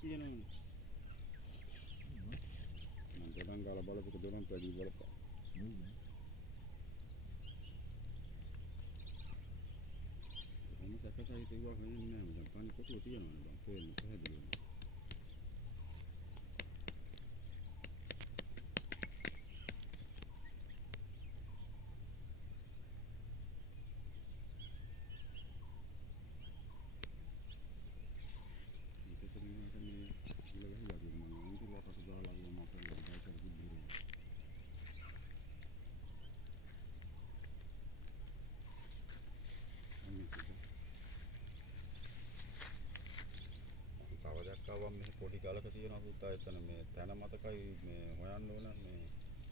තියෙනවනේ. මම දොඩම් ගාලා බලපුවට දොඩම් පැඩි බලපා. කොහොම සැකසහිත ඒවා හොයන්නේ නැහැ මචං. කන්නේ කොටුව තියෙනවනේ බං. පේන්නේ පැහැදිලිවම. කවදක්කවම් මේ පොඩි ගලක තියෙනවා පුතා එතන මේ තන මතකයි මේ හොයන්න ඕන මේ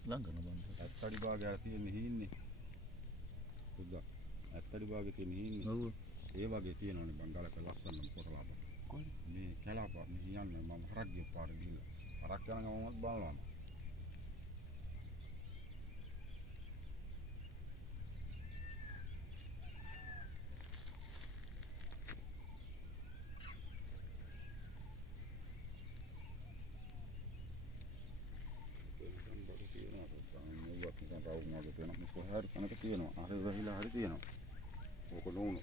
ළඟන බං. ඇත්තඩි භාගයක් තියෙන හීන්නේ. පුතා ඇත්තඩි භාගයේ තියෙන හීන්නේ. ඔව්. ඒ වගේ තියෙනවනේ බං ගලක ලස්සනම කොටලා බං. කොහෙද? මේ කැලාපා මේ යන්නේ මම හරක් ගිය පාර ගිහලා. හරක් යන ගමන්වත් බලනවා. රවුම් වගේ තියෙනවා. මේ කොහේ හරි තැනක තියෙනවා. අර වෙහිලා හරි තියෙනවා. ඕක නෝන.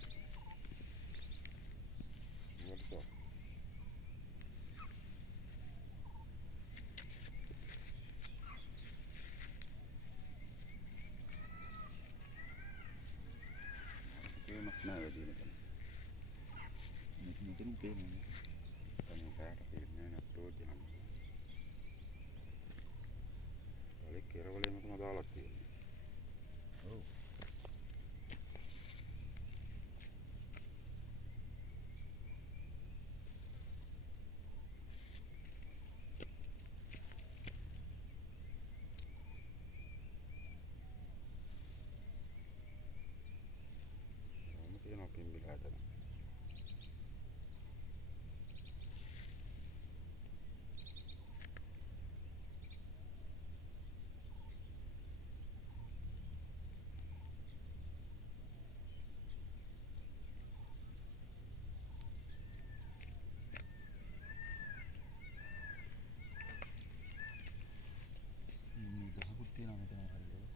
වඩපා. කේමක් නෑ වැඩි නේද? මෙතන පේන්නේ. තනිය කාට පේන්නේ නෑ ටෝච් එක. ඒක කෙරවලේම තමයි දාලා තියෙන්නේ. ඔව්. මොකද තියෙනවා පිම්බිලා එතන. මේ ගහකුත් තියෙනවා මෙතන හරියට.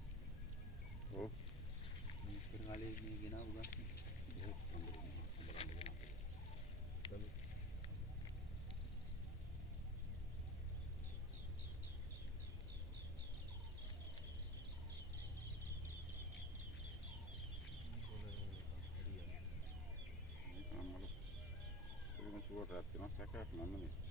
ඔව්. මේ ඉස්සර කාලේ මේ ගෙනාවු ගස්. ඒක සම්බරන්න වෙනවා. බලමු. ඒක නම් මල. ඒක නම් සුවරක් තියෙනවා සැකයක් නෑ නේ.